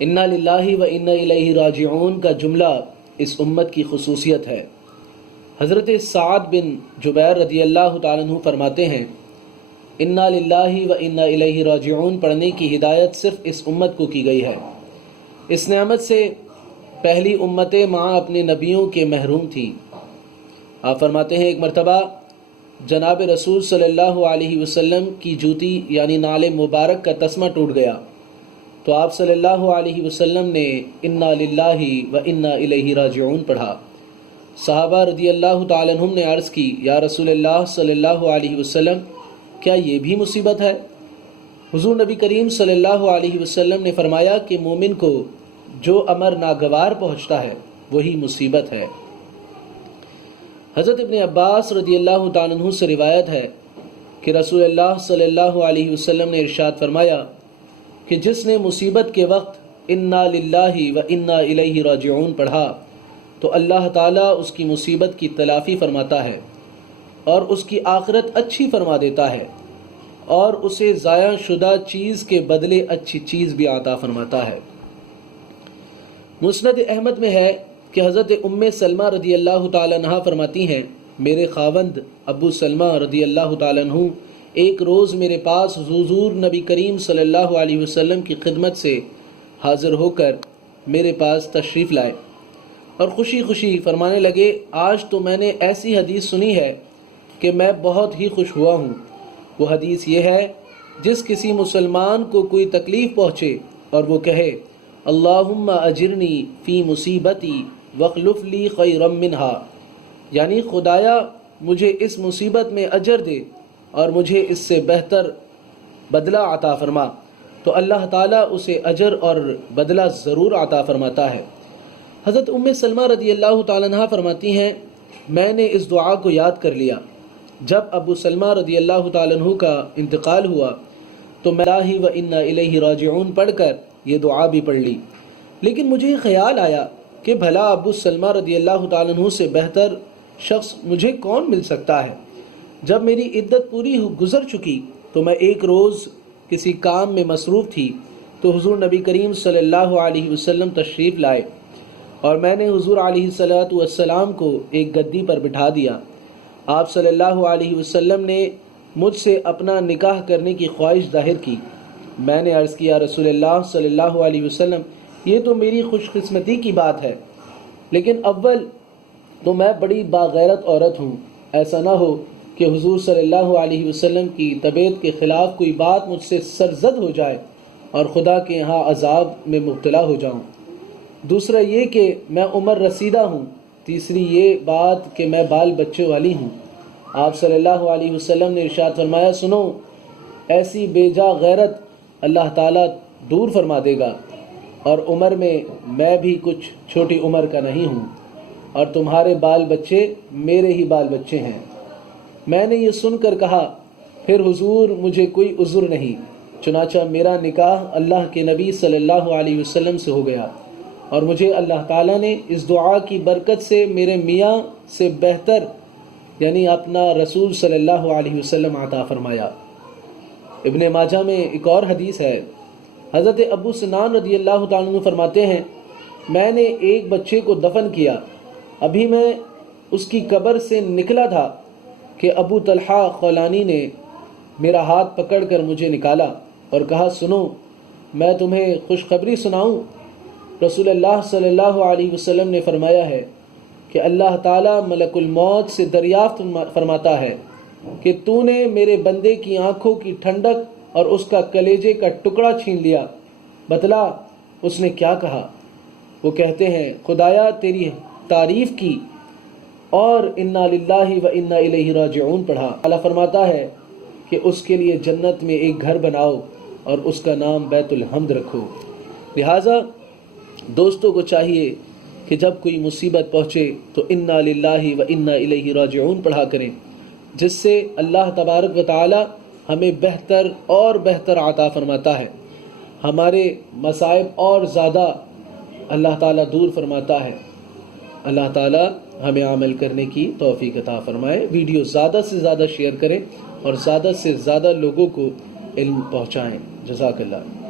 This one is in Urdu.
انا للہ و انا الیہ راجعون کا جملہ اس امت کی خصوصیت ہے۔ حضرت سعد بن جبیر رضی اللہ تعالیٰ عنہ فرماتے ہیں انا للہ و انا الیہ راجعون پڑھنے کی ہدایت صرف اس امت کو کی گئی ہے۔ اس نعمت سے پہلی امتیں ماں اپنے نبیوں کے محروم تھی۔ آپ فرماتے ہیں ایک مرتبہ جناب رسول صلی اللہ علیہ وسلم کی جوتی یعنی نعل مبارک کا تسمہ ٹوٹ گیا تو آپ صلی اللہ علیہ وسلم نے انا للہ و انا الیہ راجعون پڑھا۔ صحابہ رضی اللہ تعالیٰ عنہم نے عرض کی یا رسول اللہ صلی اللہ علیہ وسلم کیا یہ بھی مصیبت ہے؟ حضور نبی کریم صلی اللہ علیہ وسلم نے فرمایا کہ مومن کو جو امر ناگوار پہنچتا ہے وہی مصیبت ہے۔ حضرت ابن عباس رضی اللہ تعالیٰ عنہ سے روایت ہے کہ رسول اللہ صلی اللہ علیہ وسلم نے ارشاد فرمایا کہ جس نے مصیبت کے وقت انا للہ و انا الیہ راجعون پڑھا تو اللہ تعالیٰ اس کی مصیبت کی تلافی فرماتا ہے اور اس کی آخرت اچھی فرما دیتا ہے اور اسے ضائع شدہ چیز کے بدلے اچھی چیز بھی عطا فرماتا ہے۔ مسند احمد میں ہے کہ حضرت ام سلمہ رضی اللہ تعالیٰ عنہ فرماتی ہیں میرے خاوند ابو سلمہ رضی اللہ تعالیٰ عنہ ایک روز میرے پاس حضور نبی کریم صلی اللہ علیہ وسلم کی خدمت سے حاضر ہو کر میرے پاس تشریف لائے اور خوشی خوشی فرمانے لگے آج تو میں نے ایسی حدیث سنی ہے کہ میں بہت ہی خوش ہوا ہوں۔ وہ حدیث یہ ہے جس کسی مسلمان کو کوئی تکلیف پہنچے اور وہ کہے اللہم اجرنی فی مصیبتی واخلف لی خیرا منہا، یعنی خدایا مجھے اس مصیبت میں اجر دے اور مجھے اس سے بہتر بدلہ عطا فرما، تو اللہ تعالیٰ اسے اجر اور بدلہ ضرور عطا فرماتا ہے۔ حضرت ام سلمہ رضی اللہ تعالیٰ عنہ فرماتی ہیں میں نے اس دعا کو یاد کر لیا۔ جب ابو سلمہ رضی اللہ تعالیٰ عنہ کا انتقال ہوا تو میں الہ و انا الیہ راجعون پڑھ کر یہ دعا بھی پڑھ لی، لیکن مجھے یہ خیال آیا کہ بھلا ابو سلمہ رضی اللہ تعالیٰ عنہ سے بہتر شخص مجھے کون مل سکتا ہے۔ جب میری عدت پوری گزر چکی تو میں ایک روز کسی کام میں مصروف تھی تو حضور نبی کریم صلی اللہ علیہ وسلم تشریف لائے اور میں نے حضور علیہ الصلوۃ والسلام کو ایک گدی پر بٹھا دیا۔ آپ صلی اللہ علیہ وسلم نے مجھ سے اپنا نکاح کرنے کی خواہش ظاہر کی۔ میں نے عرض کیا رسول اللہ صلی اللہ علیہ وسلم یہ تو میری خوش قسمتی کی بات ہے، لیکن اول تو میں بڑی باغیرت عورت ہوں، ایسا نہ ہو کہ حضور صلی اللہ علیہ وسلم کی طبیعت کے خلاف کوئی بات مجھ سے سرزد ہو جائے اور خدا کے یہاں عذاب میں مبتلا ہو جاؤں۔ دوسرا یہ کہ میں عمر رسیدہ ہوں۔ تیسری یہ بات کہ میں بال بچے والی ہوں۔ آپ صلی اللہ علیہ وسلم نے ارشاد فرمایا سنو ایسی بے جا غیرت اللہ تعالیٰ دور فرما دے گا، اور عمر میں بھی کچھ چھوٹی عمر کا نہیں ہوں، اور تمہارے بال بچے میرے ہی بال بچے ہیں۔ میں نے یہ سن کر کہا پھر حضور مجھے کوئی عذر نہیں، چنانچہ میرا نکاح اللہ کے نبی صلی اللہ علیہ وسلم سے ہو گیا، اور مجھے اللہ تعالیٰ نے اس دعا کی برکت سے میرے میاں سے بہتر یعنی اپنا رسول صلی اللہ علیہ وسلم عطا فرمایا۔ ابن ماجہ میں ایک اور حدیث ہے، حضرت ابو سنان رضی اللہ تعالیٰ عنہ فرماتے ہیں میں نے ایک بچے کو دفن کیا، ابھی میں اس کی قبر سے نکلا تھا کہ ابو طلحہ خولانی نے میرا ہاتھ پکڑ کر مجھے نکالا اور کہا سنو میں تمہیں خوشخبری سناؤں۔ رسول اللہ صلی اللہ علیہ وسلم نے فرمایا ہے کہ اللہ تعالیٰ ملک الموت سے دریافت فرماتا ہے کہ تو نے میرے بندے کی آنکھوں کی ٹھنڈک اور اس کا کلیجے کا ٹکڑا چھین لیا، بتلا اس نے کیا کہا؟ وہ کہتے ہیں خدایا تیری تعریف کی اور انا للہ و انا الیہ راجعون پڑھا۔ اللہ فرماتا ہے کہ اس کے لیے جنت میں ایک گھر بناؤ اور اس کا نام بیت الحمد رکھو۔ لہٰذا دوستوں کو چاہیے کہ جب کوئی مصیبت پہنچے تو انا للہ و انا الیہ راجعون پڑھا کریں، جس سے اللہ تبارک و تعالی ہمیں بہتر اور بہتر عطا فرماتا ہے، ہمارے مصائب اور زیادہ اللہ تعالیٰ دور فرماتا ہے۔ اللہ تعالیٰ ہمیں عمل کرنے کی توفیق عطا فرمائے۔ ویڈیو زیادہ سے زیادہ شیئر کریں اور زیادہ سے زیادہ لوگوں کو علم پہنچائیں۔ جزاک اللہ۔